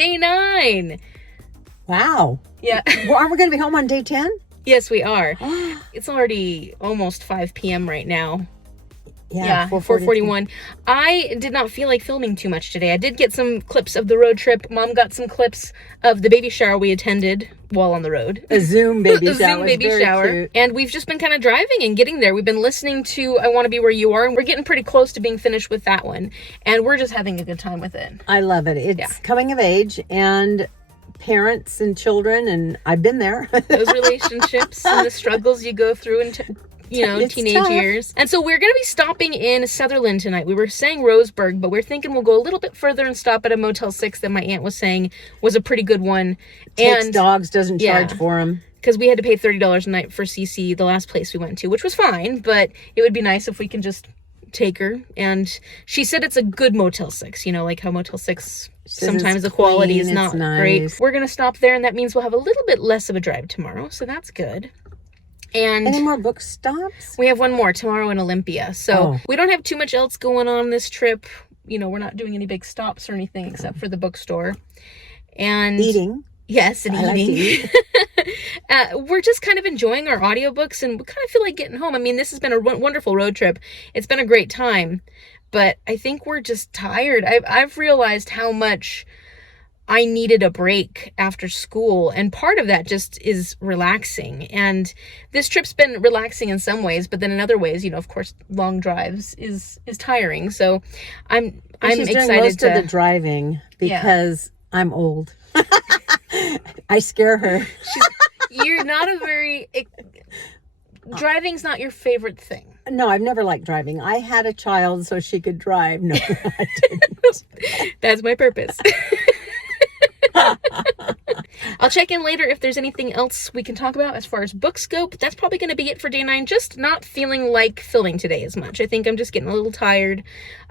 day 9. Wow. Yeah. Well, aren't we going to be home on day 10? Yes, we are. It's already almost 5 p.m. right now. Yeah, 4:41. I did not feel like filming too much today. I did get some clips of the road trip. Mom got some clips of the baby shower we attended while on the road. A Zoom baby shower. Zoom baby shower. Cute. And we've just been kind of driving and getting there. We've been listening to I Want to Be Where You Are, and we're getting pretty close to being finished with that one. And we're just having a good time with it. I love it. It's coming of age and parents and children, and I've been there. Those relationships and the struggles you go through and It's teenage tough. years. And so we're going to be stopping in Sutherland tonight. We were saying Roseburg, but we're thinking we'll go a little bit further and stop at a Motel 6 that my aunt was saying was a pretty good one. Takes And dogs, doesn't charge for them. because we had to pay $30 a night for CC, the last place we went to, which was fine, but it would be nice if we can just take her. And she said it's a good Motel 6, like how Motel 6 sometimes the quality is not great. We're going to stop there, and that means we'll have a little bit less of a drive tomorrow, so that's good. And any more book stops? we have one more tomorrow in Olympia. So we don't have too much else going on this trip. We're not doing any big stops or anything except for the bookstore. And Eating. yes, and I eating. like to eat. We're just kind of enjoying our audiobooks, and we kind of feel like getting home. I mean, this has been a wonderful road trip. It's been a great time, but I think we're just tired. I've realized how much I needed a break after school, and part of that just is relaxing. And this trip's been relaxing in some ways, but then in other ways, of course, long drives is tiring. So I'm She's excited doing most to of the driving because I'm old. I scare her. You're not a very driving's not your favorite thing. No, I've never liked driving. I had a child so she could drive. No, I didn't. That's my purpose. I'll check in later if there's anything else we can talk about as far as books go, but that's probably going to be it for day 9. Just not feeling like filming today as much. I think I'm just getting a little tired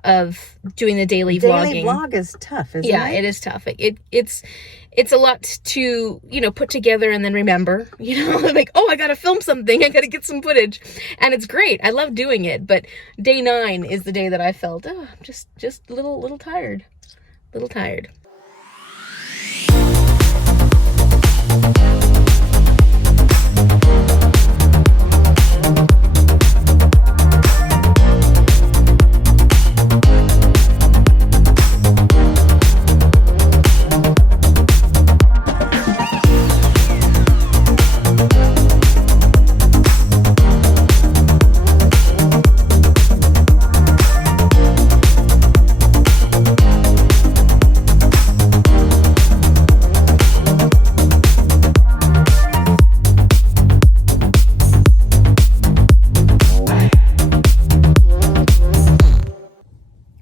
of doing the daily vlogging. Daily vlog is tough, isn't it? Yeah, it is tough. It's a lot to, put together and then remember, like, oh, I got to film something. I got to get some footage. And it's great. I love doing it. But day 9 is the day that I felt, I'm just a little tired. Little tired.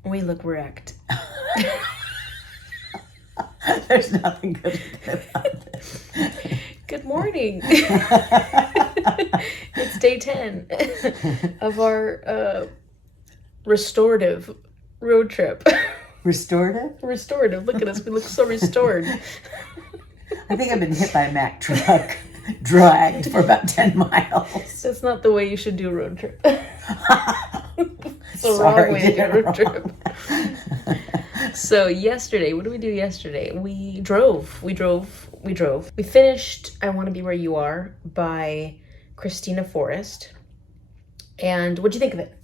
We look wrecked. There's nothing good about this. Good morning. It's day 10 of our restorative road trip. Restorative? Restorative. Look at us. We look so restored. I think I've been hit by a Mack truck, dragged for about 10 miles. That's not the way you should do a road trip. It's the wrong way to do a road trip. So yesterday, what did we do yesterday? We drove. We finished I Want to Be Where You Are by Kristina Forrest. And what'd you think of it?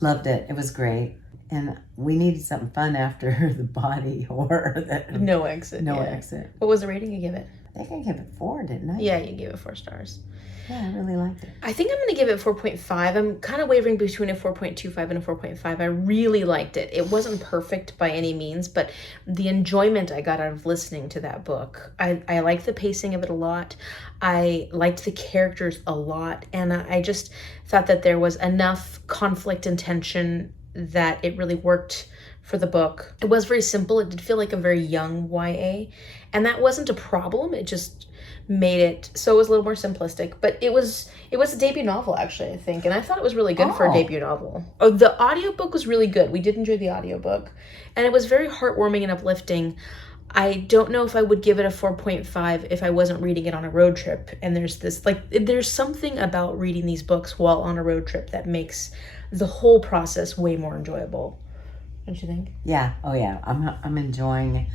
Loved it. It was great. And we needed something fun after the body horror. No exit. No exit. What was the rating you give it? I think I gave it 4, didn't I? Yeah, you gave it 4 stars. Yeah, I really liked it. I think I'm going to give it 4.5. I'm kind of wavering between a 4.25 and a 4.5. I really liked it. It wasn't perfect by any means, but the enjoyment I got out of listening to that book, I liked the pacing of it a lot. I liked the characters a lot, and I just thought that there was enough conflict and tension that it really worked for the book. It was very simple. It did feel like a very young YA, and that wasn't a problem. It just made it so it was a little more simplistic, but it was a debut novel, actually, I think, and I thought it was really good for a debut novel. Oh, the audiobook was really good. We did enjoy the audiobook, and it was very heartwarming and uplifting. I don't know if I would give it a 4.5 if I wasn't reading it on a road trip, and there's something about reading these books while on a road trip that makes the whole process way more enjoyable. Don't you think? Yeah. Oh, yeah. I'm enjoying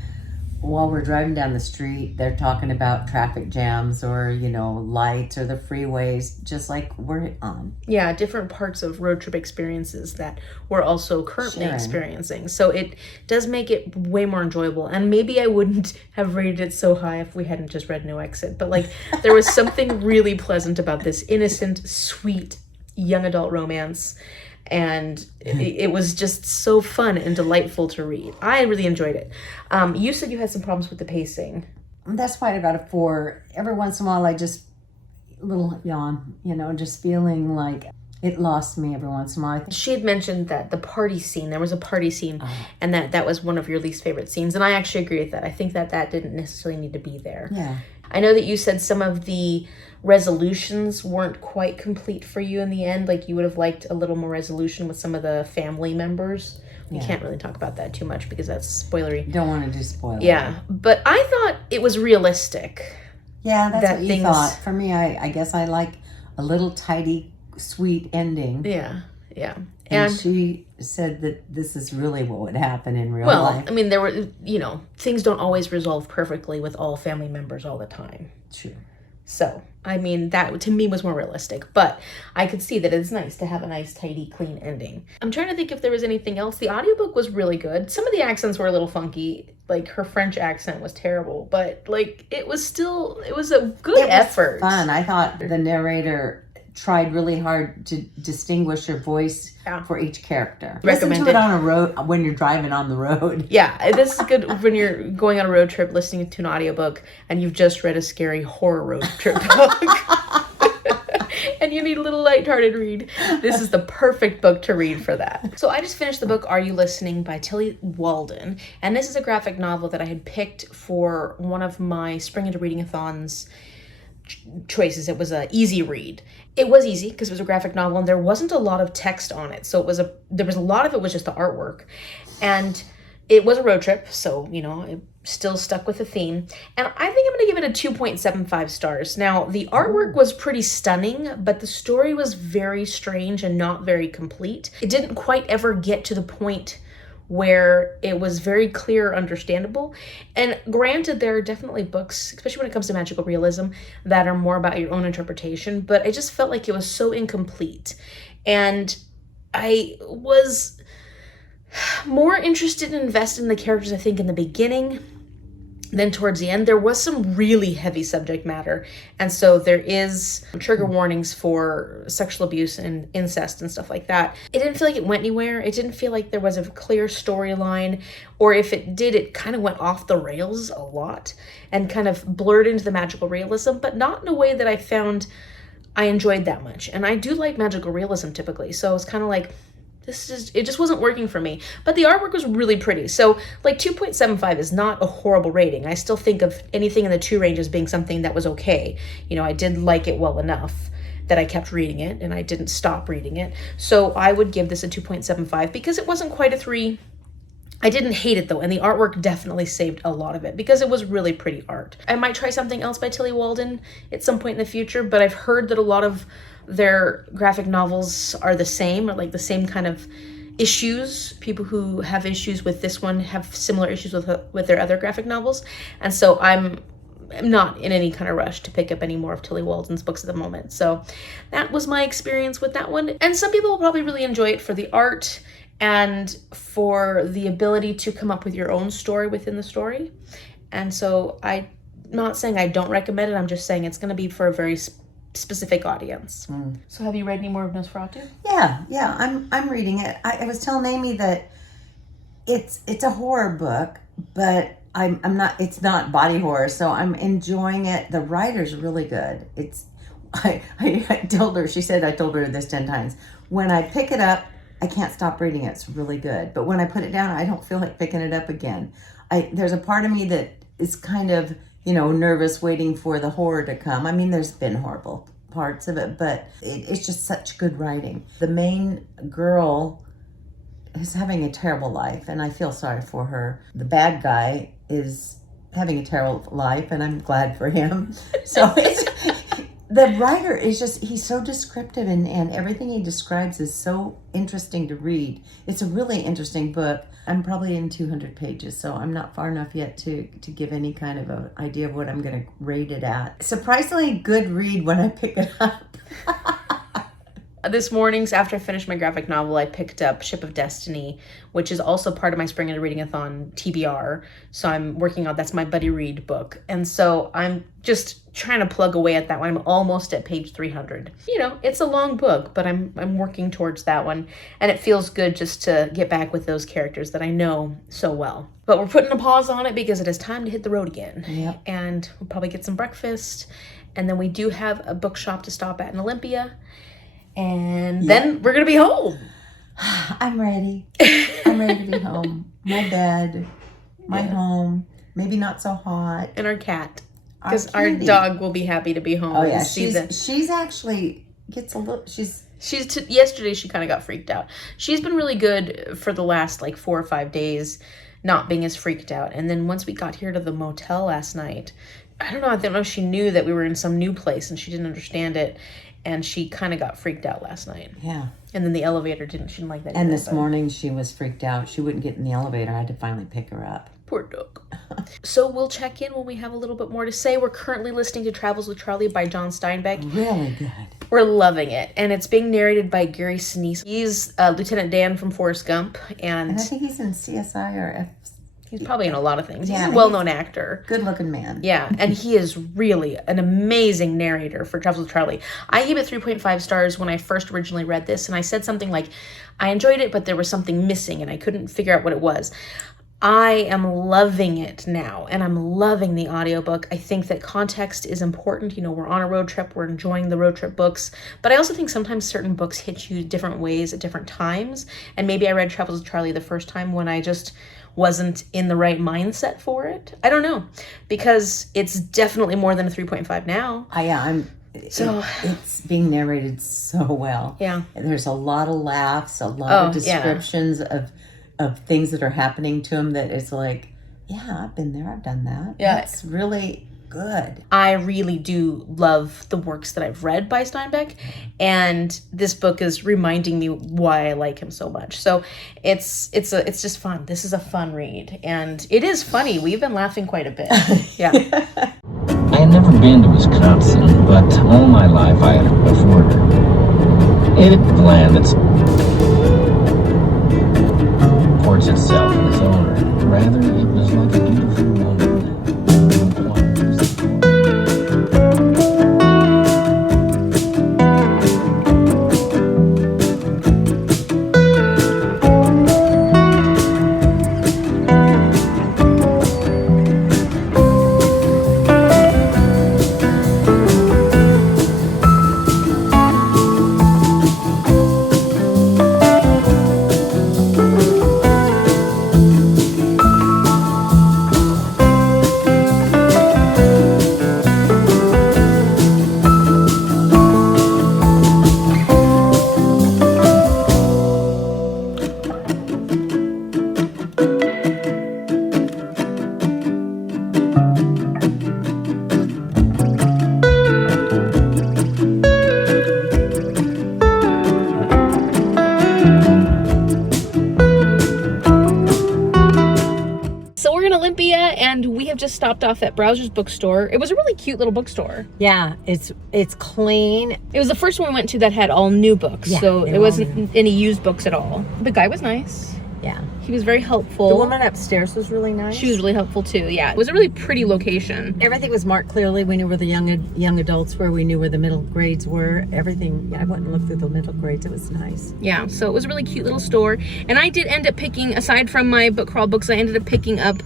while we're driving down the street, they're talking about traffic jams or, lights or the freeways, just like we're on. Yeah, different parts of road trip experiences that we're also currently Sharing. experiencing. So it does make it way more enjoyable. And maybe I wouldn't have rated it so high if we hadn't just read No Exit. But like, there was something really pleasant about this innocent, sweet, young adult romance. And it was just so fun and delightful to read. I really enjoyed it. You said you had some problems with the pacing. That's why I got a 4. Every once in a while, I just, little yawn, just feeling like it lost me every once in a while. She had mentioned that the party scene, there was a party scene, and that was one of your least favorite scenes. And I actually agree with that. I think that didn't necessarily need to be there. Yeah. I know that you said some of the resolutions weren't quite complete for you in the end. Like you would have liked a little more resolution with some of the family members. We can't really talk about that too much because that's spoilery. Don't want to do spoilers. Yeah, but I thought it was realistic. Yeah, that's what you thought. For me, I guess I like a little tidy, sweet ending. Yeah. And she said that this is really what would happen in real life. I mean, there were, things don't always resolve perfectly with all family members all the time. True. So, I mean, that to me was more realistic, but I could see that it's nice to have a nice, tidy, clean ending. I'm trying to think if there was anything else. The audiobook was really good. Some of the accents were a little funky. Like her French accent was terrible, but like it was a good effort. Fun. I thought the narrator tried really hard to distinguish her voice for each character. Listen to it on a road when you're driving on the road. Yeah, this is good when you're going on a road trip listening to an audiobook and you've just read a scary horror road trip book. And you need a little lighthearted read. This is the perfect book to read for that. So I just finished the book Are You Listening by Tillie Walden. And this is a graphic novel that I had picked for one of my Spring Into Reading-a-thons choices. It was an easy read. It was easy because it was a graphic novel and there wasn't a lot of text on it. So there was a lot of it was just the artwork. And it was a road trip, so, it still stuck with the theme. And I think I'm going to give it a 2.75 stars. Now, the artwork was pretty stunning, but the story was very strange and not very complete. It didn't quite ever get to the point where it was very clear, understandable. And granted, there are definitely books, especially when it comes to magical realism, that are more about your own interpretation, but I just felt like it was so incomplete. And I was more interested in investing in the characters, I think, in the beginning than towards the end. There was some really heavy subject matter, and so there is trigger warnings for sexual abuse and incest and stuff like that. It didn't feel like it went anywhere. It didn't feel like there was a clear storyline, or if it did, it kind of went off the rails a lot and kind of blurred into the magical realism, but not in a way that I found I enjoyed that much. And I do like magical realism typically, so it's kind of like, it just wasn't working for me. But the artwork was really pretty. So like 2.75 is not a horrible rating. I still think of anything in the 2 range as being something that was okay. I did like it well enough that I kept reading it and I didn't stop reading it. So I would give this a 2.75 because it wasn't quite a 3. I didn't hate it though, and the artwork definitely saved a lot of it because it was really pretty art. I might try something else by Tillie Walden at some point in the future, but I've heard that a lot of their graphic novels are the same, or like the same kind of issues. People who have issues with this one have similar issues with their other graphic novels, and so I'm not in any kind of rush to pick up any more of Tillie Walden's books at the moment. So that was my experience with that one, and some people will probably really enjoy it for the art and for the ability to come up with your own story within the story. And so I'm not saying I don't recommend it, I'm just saying it's going to be for a very specific audience. So have you read any more of Nosferatu? Yeah, I'm reading it. I was telling Amy that it's a horror book, but I'm not. It's not body horror, so I'm enjoying it. The writer's really good. I told her. She said I told her this 10 times. When I pick it up, I can't stop reading it. It's really good. But when I put it down, I don't feel like picking it up again. There's a part of me that is kind of, nervous waiting for the horror to come. I mean, there's been horrible parts of it, but it's just such good writing. The main girl is having a terrible life, and I feel sorry for her. The bad guy is having a terrible life, and I'm glad for him. So The writer is he's so descriptive, and everything he describes is so interesting to read. It's a really interesting book. I'm probably in 200 pages, so I'm not far enough yet to give any kind of an idea of what I'm going to rate it at. Surprisingly good read when I pick it up. This morning's, after I finished my graphic novel, I picked up Ship of Destiny, which is also part of my Spring and Reading-a-thon TBR. So I'm working on, that's my buddy read book. And so I'm just trying to plug away at that one. I'm almost at page 300. You know, it's a long book, but I'm working towards that one. And it feels good just to get back with those characters that I know so well. But we're putting a pause on it because it is time to hit the road again. Yep. And we'll probably get some breakfast. And then we do have a bookshop to stop at in Olympia. And then we're going to be home. I'm ready. I'm ready to be home. My bed, my home, maybe not so hot. And our cat. Because our dog will be happy to be home. Oh, yeah. She's actually gets a little, yesterday she kind of got freaked out. She's been really good for the last like 4 or 5 days, not being as freaked out. And then once we got here to the motel last night, I don't know if she knew that we were in some new place and she didn't understand it. And she kind of got freaked out last night. Yeah. And then the elevator she didn't like that. And this morning she was freaked out. She wouldn't get in the elevator. I had to finally pick her up. Poor dog. So we'll check in when we have a little bit more to say. We're currently listening to Travels with Charley by John Steinbeck. Really good. We're loving it. And it's being narrated by Gary Sinise. He's Lieutenant Dan from Forrest Gump. And I think he's in CSI or he's probably in a lot of things. Yeah, he's a well-known actor. Good-looking man. Yeah, and he is really an amazing narrator for Travels with Charley. I gave it 3.5 stars when I first originally read this, and I said something like, I enjoyed it, but there was something missing, and I couldn't figure out what it was. I am loving it now, and I'm loving the audiobook. I think that context is important. You know, we're on a road trip. We're enjoying the road trip books. But I also think sometimes certain books hit you different ways at different times. And maybe I read Travels with Charley the first time when I just wasn't in the right mindset for it. I don't know, because it's definitely more than a 3.5 now. It's being narrated so well. Yeah. There's a lot of laughs, a lot of descriptions of things that are happening to him that it's like, yeah, I've been there, I've done that. Yeah. It's really good. I really do love the works that I've read by Steinbeck, and this book is reminding me why I like him so much. So it's just fun. This is a fun read, and it is funny. We've been laughing quite a bit. Yeah. I had never been to Wisconsin, but all my life I had afforded hated the land that supports itself and its owner. Rather, it was like a beautiful woman. Just stopped off at Browser's bookstore. It was a really cute little bookstore. Yeah, it's clean. It was the first one we went to that had all new books, so it wasn't any used books at all. The guy was nice. Yeah. He was very helpful. The woman upstairs was really nice. She was really helpful too. Yeah. It was a really pretty location. Everything was marked clearly. We knew where the young adults were. We knew where the middle grades were. Everything. I went and looked through the middle grades. It was nice. Yeah. So it was a really cute little store. And I did end up picking, aside from my book crawl books, I ended up picking up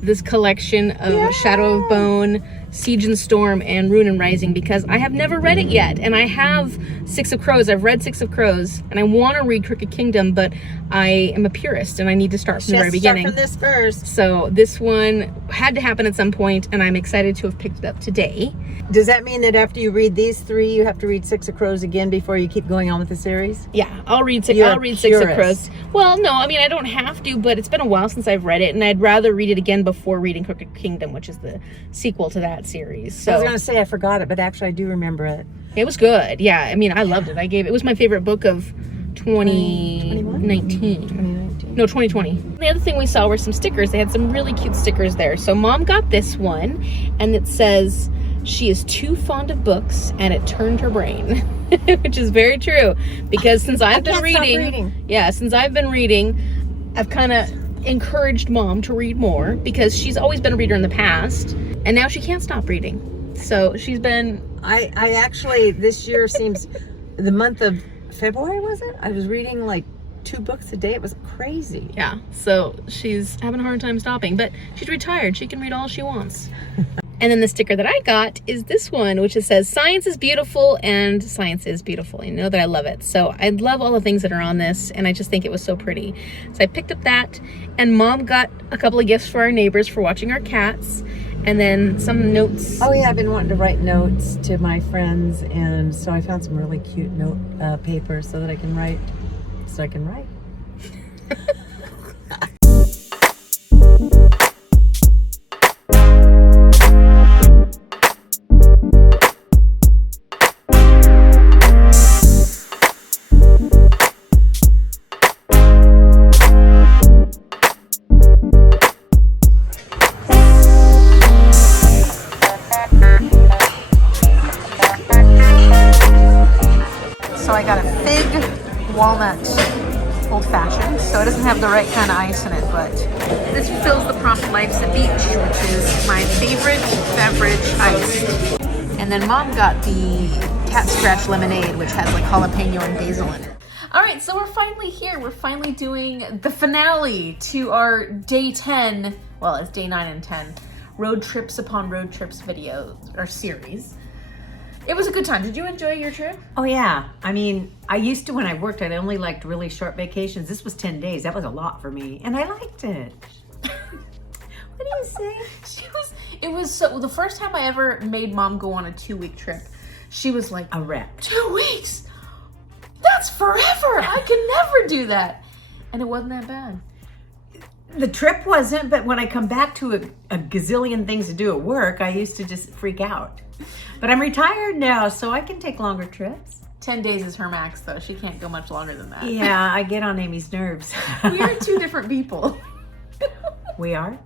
this collection of Shadow of Bone, Siege and Storm, and Rune and Rising, because I have never read it yet. And I have Six of Crows. I've read Six of Crows, and I want to read Crooked Kingdom, but I am a purist, and I need to start from the very beginning. Start from this first. So this one had to happen at some point, and I'm excited to have picked it up today. Does that mean that after you read these three, you have to read Six of Crows again before you keep going on with the series? Yeah, I'll read Six of Crows. Well, no, I mean, I don't have to, but it's been a while since I've read it, and I'd rather read it again before reading Crooked Kingdom, which is the sequel to that. that series. I was So going to say I forgot it, but actually I do remember it. it was good. Yeah, I mean, I loved it. It was my favorite book of 2019. 2019. No, 2020. The other thing we saw were some stickers. They had some really cute stickers there. So Mom got this one, and it says, "She is too fond of books, and it turned her brain," which is very true. Because since I've been reading, since I've been reading, I've kind of encouraged Mom to read more because she's always been a reader in the past, and now she can't stop reading. So she's been. I actually, this year seems, the month of February, was it? I was reading like 2 books a day. It was crazy. Yeah, so she's having a hard time stopping, but she's retired. She can read all she wants. And then the sticker that I got is this one, which it says, "Science is beautiful," and science is beautiful. You know that I love it. So I love all the things that are on this, and I just think it was so pretty. So I picked up that, and Mom got a couple of gifts for our neighbors for watching our cats, and then some notes. Oh yeah, I've been wanting to write notes to my friends, and so I found some really cute note paper so that I can write. So I got a fig walnut old-fashioned, so it doesn't have the right kind of ice in it, but this fills the prompt Life's a Beach, which is my favorite beverage ice. And then Mom got the cat scratch lemonade, which has like jalapeno and basil in it. All right, so we're finally here. We're finally doing the finale to our day 10, well, it's day 9 and 10, Road Trips Upon Road Trips video, or series. It was a good time. Did you enjoy your trip? Oh yeah. I mean, I used to when I worked, I only liked really short vacations. This was 10 days. That was a lot for me, and I liked it. What do you say? It was so, the first time I ever made Mom go on a 2-week trip, she was like, A rep. 2 weeks? That's forever. I could never do that. And it wasn't that bad. The trip wasn't, but when I come back to a gazillion things to do at work, I used to just freak out. But I'm retired now, so I can take longer trips. 10 days is her max, though. She can't go much longer than that. Yeah, I get on Amy's nerves. We are 2 different people. We are?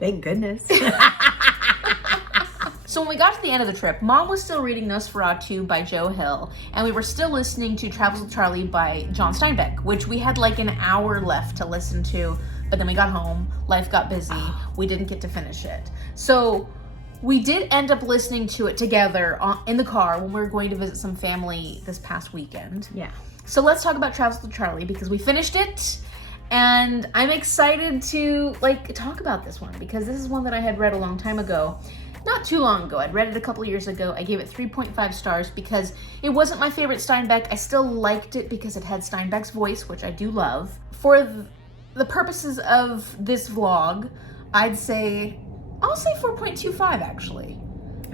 Thank goodness. So when we got to the end of the trip, Mom was still reading Nosferatu by Joe Hill, and we were still listening to Travels with Charley by John Steinbeck, which we had like an hour left to listen to, but then we got home, life got busy, we didn't get to finish it. So we did end up listening to it together in the car when we were going to visit some family this past weekend. Yeah. So let's talk about Travels with Charley because we finished it, and I'm excited to talk about this one because this is one that I had read a long time ago. Not too long ago. I'd read it a couple years ago. I gave it 3.5 stars because it wasn't my favorite Steinbeck. I still liked it because it had Steinbeck's voice, which I do love. For the purposes of this vlog, I'll say 4.25 actually.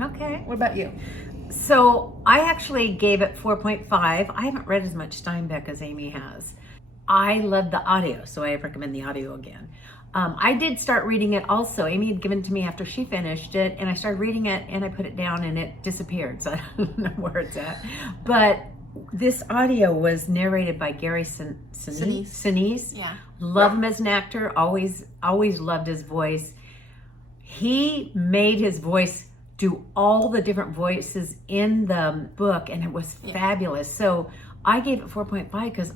Okay. What about you? So I actually gave it 4.5. I haven't read as much Steinbeck as Amy has. I love the audio, so I recommend the audio again. I did start reading it also. Amy had given it to me after she finished it, and I started reading it, and I put it down, and it disappeared, so I don't know where it's at. But this audio was narrated by Gary Sinise. Yeah. Love him as an actor. Always loved his voice. He made his voice do all the different voices in the book, and it was fabulous. So I gave it 4.5 because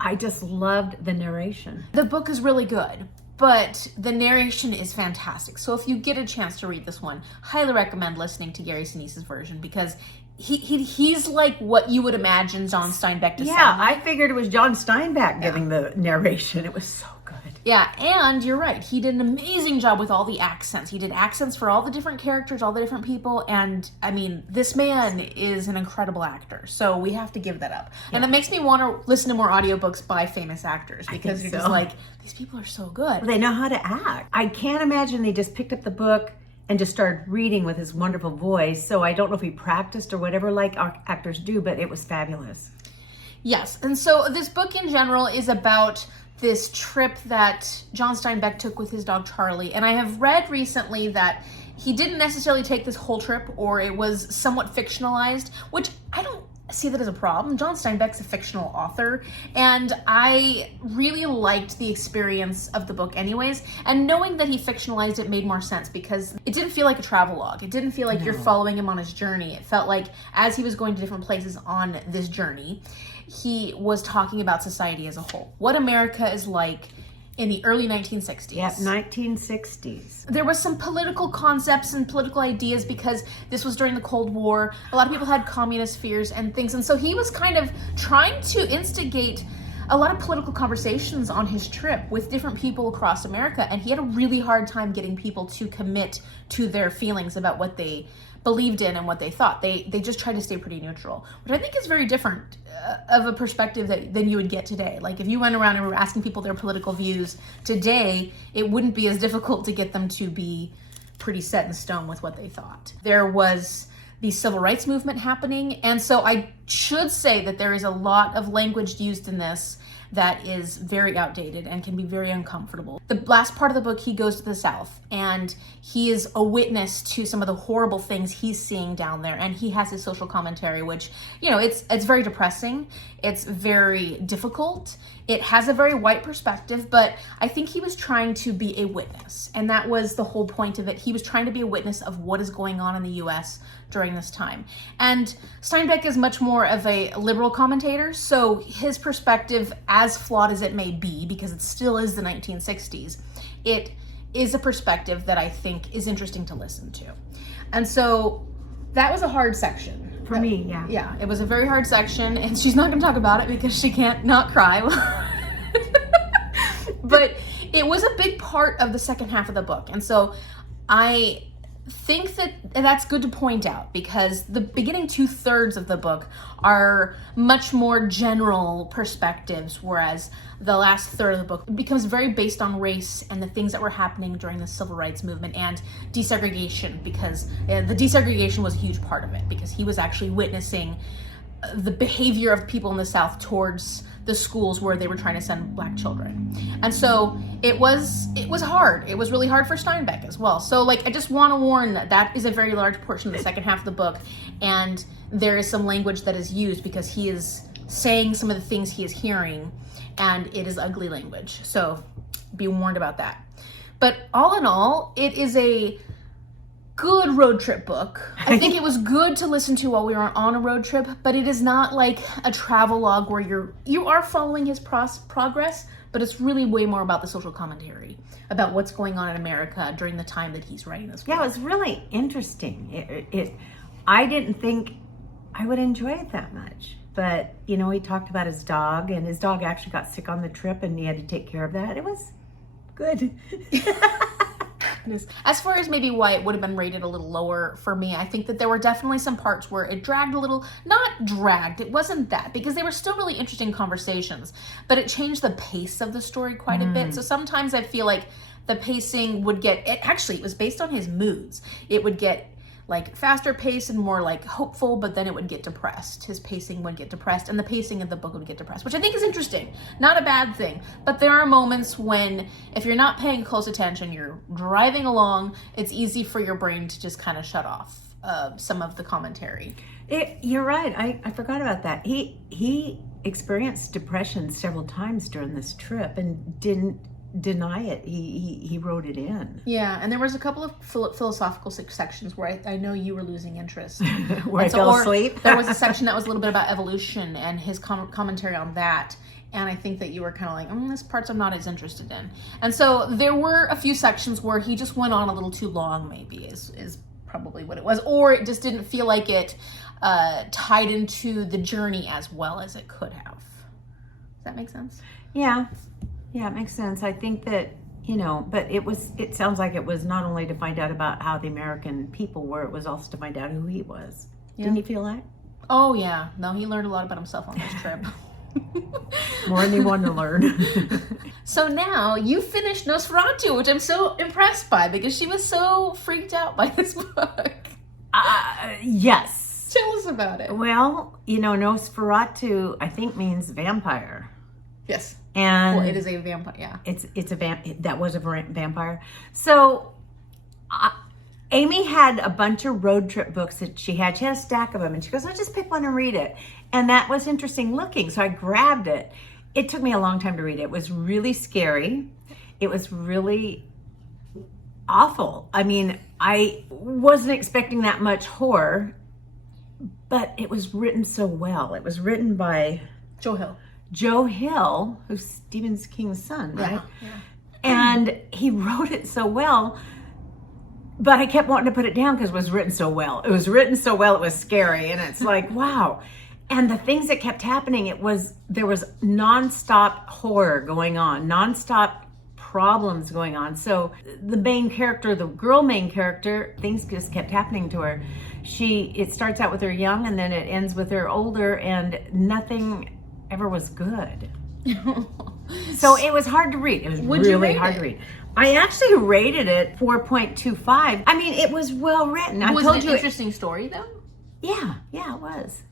I just loved the narration. The book is really good, but the narration is fantastic. So if you get a chance to read this one, highly recommend listening to Gary Sinise's version because he's like what you would imagine John Steinbeck to sound. Yeah, I figured it was John Steinbeck giving the narration. It was so good. Yeah, and you're right. He did an amazing job with all the accents. He did accents for all the different characters, all the different people, and I mean, this man is an incredible actor. So we have to give that up. Yeah. And it makes me want to listen to more audiobooks by famous actors because you're just like, these people are so good. Well, they know how to act. I can't imagine they just picked up the book and just started reading with his wonderful voice. So I don't know if he practiced or whatever like actors do, but it was fabulous. Yes, and so this book in general is about this trip that John Steinbeck took with his dog Charley. And I have read recently that he didn't necessarily take this whole trip, or it was somewhat fictionalized, which I don't see that as a problem. John Steinbeck's a fictional author, and I really liked the experience of the book anyways, and knowing that he fictionalized it made more sense because it didn't feel like a travelogue. It didn't feel like you're following him on his journey. It felt like as he was going to different places on this journey, he was talking about society as a whole. What America is like in the early 1960s. Yeah, 1960s. There was some political concepts and political ideas because this was during the Cold War. A lot of people had communist fears and things. And so he was kind of trying to instigate a lot of political conversations on his trip with different people across America. And he had a really hard time getting people to commit to their feelings about what they believed in and what they thought. They just tried to stay pretty neutral, which I think is very different of a perspective than you would get today. Like if you went around and were asking people their political views today, it wouldn't be as difficult to get them to be pretty set in stone with what they thought. There was the civil rights movement happening, and so I should say that there is a lot of language used in this that is very outdated and can be very uncomfortable. The last part of the book, he goes to the South and he is a witness to some of the horrible things he's seeing down there, and he has his social commentary, which, you know, it's very depressing, it's very difficult, it has a very white perspective, but I think he was trying to be a witness, and that was the whole point of it. He was trying to be a witness of what is going on in the US during this time. And Steinbeck is much more of a liberal commentator, so his perspective, as flawed as it may be, because it still is the 1960s, it is a perspective that I think is interesting to listen to. And so that was a hard section. For me, yeah. Yeah, it was a very hard section, and she's not going to talk about it because she can't not cry. But it was a big part of the second half of the book. And so I think that that's good to point out because the beginning 2/3 of the book are much more general perspectives, whereas the last third of the book becomes very based on race and the things that were happening during the civil rights movement and desegregation, because the desegregation was a huge part of it because he was actually witnessing the behavior of people in the South towards the schools where they were trying to send black children. And so it was hard. It was really hard for Steinbeck as well. So like, I just want to warn that is a very large portion of the second half of the book, and there is some language that is used because he is saying some of the things he is hearing, and it is ugly language. So be warned about that. But all in all, it is a good road trip book. I think it was good to listen to while we were on a road trip, but it is not like a travelogue where you are following his progress, but it's really way more about the social commentary, about what's going on in America during the time that he's writing this book. Yeah, it was really interesting. I didn't think I would enjoy it that much. But, you know, he talked about his dog, and his dog actually got sick on the trip, and he had to take care of that. It was good. As far as maybe why it would have been rated a little lower for me, I think that there were definitely some parts where it dragged a little, not dragged, it wasn't that, because they were still really interesting conversations, but it changed the pace of the story quite a bit. So sometimes I feel like the pacing would get, it was based on his moods. It would get like faster pace and more like hopeful, but then it would get depressed. His pacing would get depressed, and the pacing of the book would get depressed, which I think is interesting. Not a bad thing, but there are moments when if you're not paying close attention, you're driving along, it's easy for your brain to just kind of shut off some of the commentary. You're right. I forgot about that. He experienced depression several times during this trip and didn't deny it. He wrote it in. Yeah, and there was a couple of philosophical sections where I know you were losing interest. Where I fell asleep. There was a section that was a little bit about evolution and his commentary on that. And I think that you were kind of like, this part's I'm not as interested in. And so there were a few sections where he just went on a little too long, maybe, is probably what it was. Or it just didn't feel like it tied into the journey as well as it could have. Does that make sense? Yeah. Yeah, it makes sense. I think that, but it sounds like it was not only to find out about how the American people were, it was also to find out who he was. Yeah. Didn't you feel that? Oh, yeah. No, he learned a lot about himself on this trip. More than he wanted to learn. So now you finished Nosferatu, which I'm so impressed by because she was so freaked out by this book. Yes. Tell us about it. Well, Nosferatu, I think, means vampire. Yes. And Well, it is a vampire, yeah. That was a vampire. So Amy had a bunch of road trip books that she had. She had a stack of them, and she goes, "I'll just pick one and read it." And that was interesting looking, so I grabbed it. It took me a long time to read it. It was really scary. It was really awful. I mean, I wasn't expecting that much horror, but it was written so well. It was written by Joe Hill, who's Stephen King's son, right? Yeah. And he wrote it so well, but I kept wanting to put it down because it was written so well. It was written so well, it was scary. And it's like, wow. And the things that kept happening, there was nonstop horror going on, nonstop problems going on. So the main character, the girl main character, things just kept happening to her. It starts out with her young, and then it ends with her older, and nothing ever was good. So it was hard to read. It was really hard to read. I actually rated it 4.25. I mean, it was well written. Was it an interesting story though? Yeah, it was.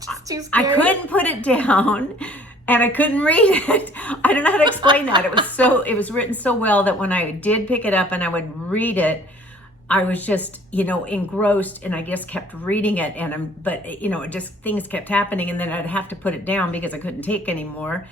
Just too I scary. couldn't put it down, and I couldn't read it. I don't know how to explain that. It was written so well that when I did pick it up and I would read it, I was just, engrossed, and I just kept reading it, but just things kept happening, and then I'd have to put it down because I couldn't take anymore.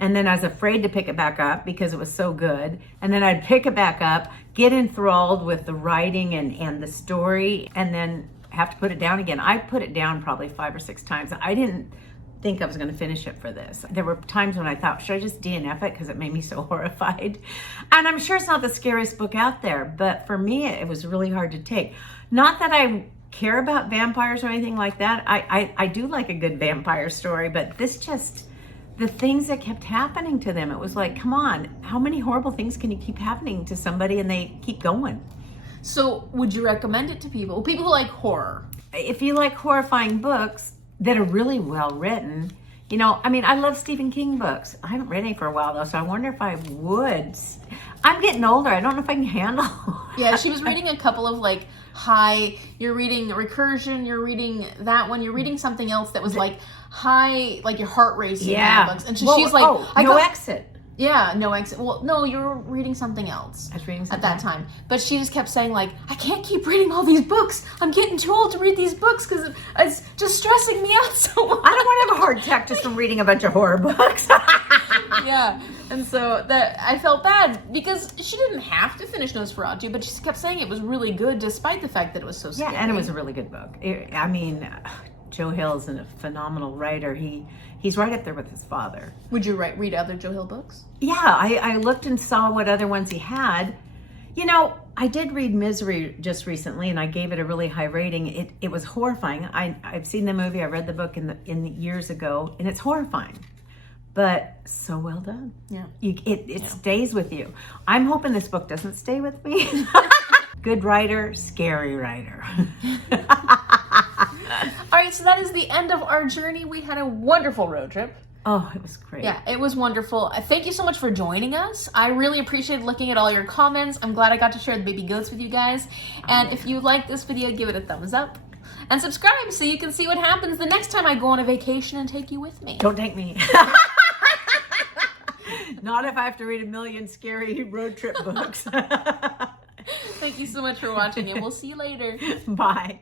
And then I was afraid to pick it back up because it was so good. And then I'd pick it back up, get enthralled with the writing and the story, and then have to put it down again. I put it down probably 5 or 6 times. I didn't think I was going to finish it for this. There were times when I thought, should I just DNF it because it made me so horrified? And I'm sure it's not the scariest book out there, but for me, it was really hard to take. Not that I care about vampires or anything like that. I do like a good vampire story, but this just, the things that kept happening to them, it was like, come on, how many horrible things can you keep happening to somebody and they keep going? So would you recommend it to people who like horror? If you like horrifying books that are really well written, I love Stephen King books. I haven't read any for a while though, so I wonder if I would. I'm getting older. I don't know if I can handle. Yeah, she was reading a couple of you're reading Recursion, you're reading that one, you're reading something else that was high, like your heart racing kind of books. And so she's like, Exit. Yeah, No Exit. Well, no, you're reading something else. I was reading something at that time. But she just kept saying, I can't keep reading all these books. I'm getting too old to read these books because it's just stressing me out so much. I don't want to have a heart attack just from reading a bunch of horror books. Yeah. And so that I felt bad because she didn't have to finish Nosferatu, but she kept saying it was really good despite the fact that it was so scary. Yeah, and it was a really good book. Joe Hill is a phenomenal writer. He's right up there with his father. Would you read other Joe Hill books? Yeah, I looked and saw what other ones he had. I did read Misery just recently, and I gave it a really high rating. It was horrifying. I've seen the movie. I read the book in the years ago, and it's horrifying, but so well done. Yeah, it stays with you. I'm hoping this book doesn't stay with me. Good writer, scary writer. All right, so that is the end of our journey. We had a wonderful road trip. Oh, it was great. Yeah, it was wonderful. Thank you so much for joining us. I really appreciated looking at all your comments. I'm glad I got to share the baby goats with you guys. And if you like this video, give it a thumbs up. And subscribe so you can see what happens the next time I go on a vacation and take you with me. Don't take me. Not if I have to read 1,000,000 scary road trip books. Thank you so much for watching, and we'll see you later. Bye.